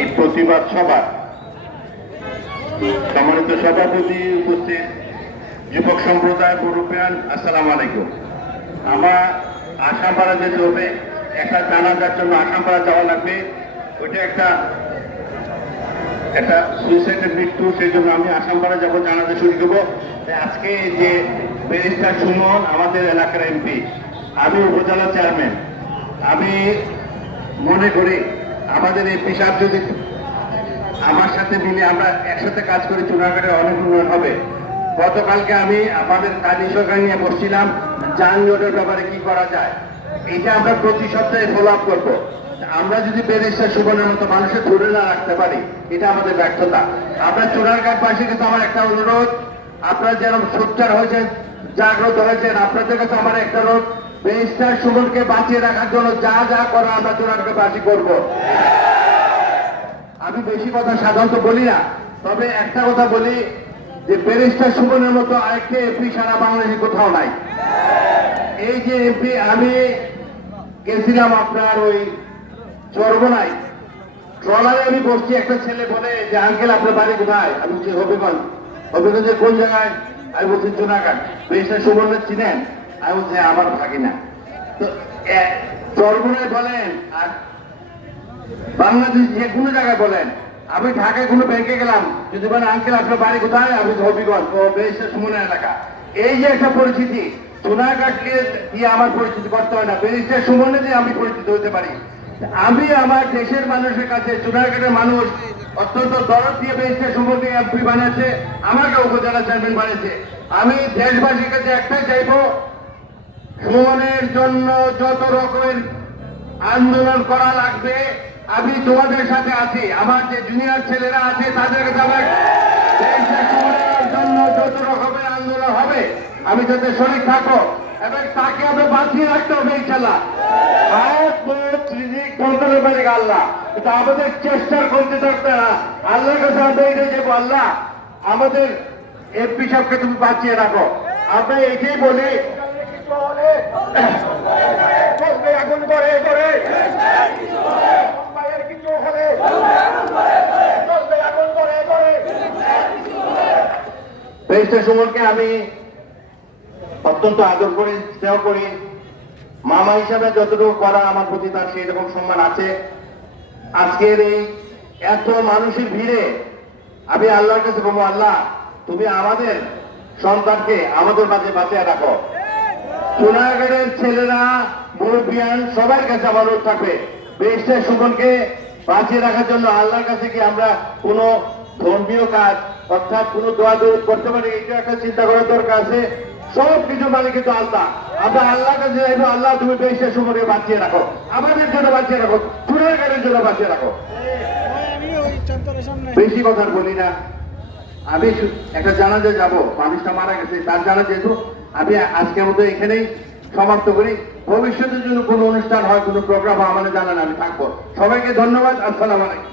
প্রতিবাদ সভা। সম্মানিত সভাপতি উপস্থিত, যুবক সম্প্রদায় মুরব্বিয়ান আসসালামু আলাইকুম। আমার আসামপাড়া যেতে হবে, একটা জানাজার জন্য আসামপাড়া যাওয়া লাগবে। ওইটা একটা একটা সুইসাইডের মৃত্যু, সেই জন্য আমি আসামপাড়া যাব, জানাজা শুরু করব। আজকে যে ব্যারিস্টার সুমন, আমাদের এলাকার এমপি, আমি উপজেলা চেয়ারম্যান। আমি মনে করি আমাদের এই পেশার যদি আমার সাথে মিলে আমরা একসাথে কাজ করে চুনাঘাটে অনেক উন্নয়ন হবে। গতকালকে আমি আমাদের কাজী সরকার নিয়ে বসছিলাম যানজটের ব্যাপারে কি করা যায়। এটা আমরা প্রতি সপ্তাহে ফলো আপ করব। আমরা যদি ব্যারিস্টার সুবর্ণের মতো মানুষের ধরে না রাখতে পারি, এটা আমাদের ব্যর্থতা। আমরা চুনারঘাট পাশে কিন্তু আমার একটা অনুরোধ, আপনারা যেরকম সোচ্চার হয়েছেন, জাগ্রত হয়েছেন, আপনাদের কাছে আমার একটা অনুরোধ ব্যারিস্টার সুমনকে বাঁচিয়ে রাখার জন্য যা যা করা আমরা চুনারঘাট বাসী করব। আমি বেশি কথা সাধারণত বলি না, তবে একটা কথা বলি যে ব্যারিস্টার সুমনের মতো আরেকটা এমপি সারা বাংলাদেশে কোথাও নাই। এই যে এমপি, আমি গেছিলাম আপনার ওই চর্বনাই ট্রলারে আমি বসছি, একটা ছেলে বলে যে, আঙ্কেল, আপনার বাড়ি কোথায়? আমি বলছি, হবিগঞ্জ। হবিগঞ্জের কোন জায়গায়? আমি বলছি জোনাঘাট ব্যারিস্টার সুমনের চিনেন? আমি হ্যাঁ, আমার ভাগিনা তো চর্বনায় বলেন আর বাংলাদেশ যে কোনো জায়গায় বলেন আমি ঢাকায় কোনো ব্যাংকে গেলাম যদি বলেন আঙ্কেল বাড়ি কোথায়? আমি ও বেশ সুমনের এলাকা। এই যে একটা দিয়ে আমার পরিচিতি করতে হয় না সুমনে দিয়ে আমি পরিচিত হতে পারি। আমি আমার দেশের মানুষের কাছে সোনাঘাটের মানুষ অত্যন্ত দরদ দিয়ে ব্যারিস্টার সুমনকে এমপি বানিয়েছে আমাকে উপজেলা চেয়ারম্যান বানিয়েছে আমি দেশবাসীর কাছে একটাই চাইব সুমনের জন্য যত রকমের আন্দোলন করা লাগবে, আমি তোমাদের সাথে আছি। আমার যে জুনিয়র ছেলেরা আছে তাদের কাছে জন্য যত রকমের আন্দোলন হবে, আমি যাতে শরীর থাকো, এবং তাকে আমি বাঁচিয়ে রাখতে হবে ইনশাল্লাহ আল্লাহ কিন্তু আমাদের চেষ্টা করতে থাকতে না। আল্লাহর কাছে যাব আল্লাহ, আমাদের এমপি সাহেবকে তুমি বাঁচিয়ে রাখো। আমরা এটাই বলি সুমনকে আমি অত্যন্ত আদর করি, স্নেহ করি। মামা হিসাবে যতটুকু করা আমার প্রতি তার সেই রকম সম্মান আছে। আজকের এই এত মানুষের ভিড়ে আমি আল্লাহর কাছে বলব, আল্লাহ, তুমি আমাদের সন্তানকে আমাদের মাঝে বাঁচিয়ে রাখো। সোনারগাঁড়ের ছেলেরা মুরব্বিয়ান সবার কাছে আমার থাকবে। বেশটা সুমনকে বাঁচিয়ে রাখার জন্য আল্লাহর কাছে কি আমরা কোনো ধর্মীয় কাজ, অর্থাৎ কোনো দোয়া দৌড় করতে পারি? এটা একটা চিন্তা করার দরকার আছে। সব কিছু মানে কিন্তু আল্লাহ। আমরা আল্লাহর কাছে চাইব আল্লাহ তুমি বেশটা সুমনকে বাঁচিয়ে রাখো। আমাদের জন্য বাঁচিয়ে রাখো। সোনারগাঁড়ের জন্য বাঁচিয়ে রাখো। বেশি কথা বলি না। আমি একটা জানাজা যাব। মানুষটা মারা গেছে। তার জানা যেহেতু আমি আজকের মতো এখানেই সমাপ্ত করি। ভবিষ্যতের জন্য কোনো অনুষ্ঠান হয়, কোনো প্রোগ্রাম হয়, আমাদের জানান আমি থাকব। সবাইকে ধন্যবাদ, আসসালাম আলাইকুম।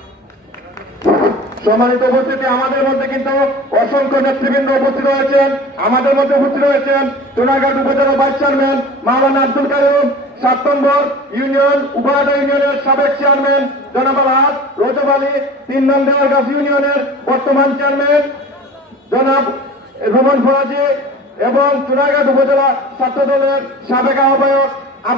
সম্মানিত উপস্থিতি, আমাদের মধ্যে কিন্তু অসংখ্য নেতৃবৃন্দ উপস্থিত রয়েছেন। আমাদের মধ্যে উপস্থিত রয়েছেন চুনাঘাট উপজেলা ভাইস চেয়ারম্যান মাওলানা আব্দুল কায়ুম সাত নম্বর ইউনিয়ন উপায়দা ইউনিয়নের সাবেক চেয়ারম্যান জনাব আলহাজ রজব আলী, তিন নম্বর ইউনিয়নের বর্তমান চেয়ারম্যান জনাব রোমান ফরাজি এবং চুনাঘাট উপজেলা ছাত্র দলের সাবেক আহ্বায়ক